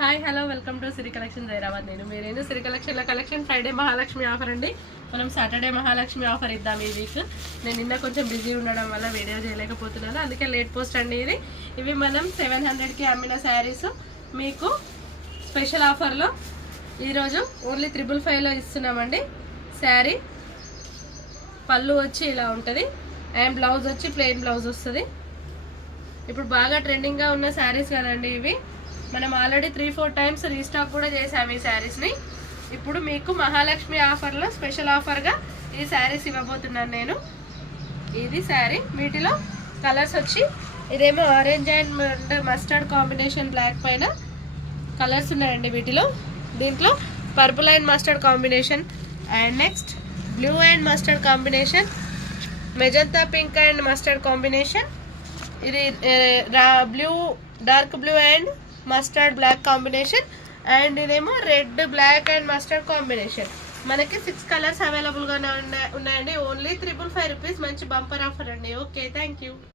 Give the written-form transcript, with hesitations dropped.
Hi hello welcome to Siri collection Hyderabad. నేను సిరి కలెక్షన్లో collection Friday Mahalakshmi offer అండి. మనం సాటర్డే మహాలక్ష్మి ఆఫర్ ఇద్దాం ఈ వీక్. నేను నిన్న కొంచెం బిజీ ఉండడం వల్ల వీడియో చేయలేకపోతున్నాను, అందుకే లేట్ పోస్ట్ అండి ఇది. ఇవి మనం 700కి అమ్మిన శారీస్ మీకు స్పెషల్ ఆఫర్లో ఈరోజు ఓన్లీ 555లో ఇస్తున్నామండి. శారీ పళ్ళు వచ్చి ఇలా ఉంటుంది అండ్ బ్లౌజ్ వచ్చి ప్లెయిన్ బ్లౌజ్ వస్తుంది. ఇప్పుడు బాగా ట్రెండింగ్గా ఉన్న శారీస్ కదండి ఇవి. మనం ఆల్రెడీ 3-4 టైమ్స్ రీస్టాక్ కూడా చేసాము ఈ శారీస్ని. ఇప్పుడు మీకు మహాలక్ష్మి ఆఫర్లో స్పెషల్ ఆఫర్గా ఈ శారీస్ ఇవ్వబోతున్నాను నేను. ఇది శారీ, వీటిలో కలర్స్ వచ్చి ఇదేమో orange and mustard combination black పైన కలర్స్ ఉన్నాయండి వీటిలో. దీంట్లో purple and mustard combination and next blue and mustard combination, magenta pink and mustard combination, ఇది blue dark blue and mustard black combination and ఇదేమో red black and mustard combination. మనకి 6 colours అవైలబుల్గానే ఉన్నాయండి. Only 555 rupees. మంచి bumper offer అండి. Okay, thank you.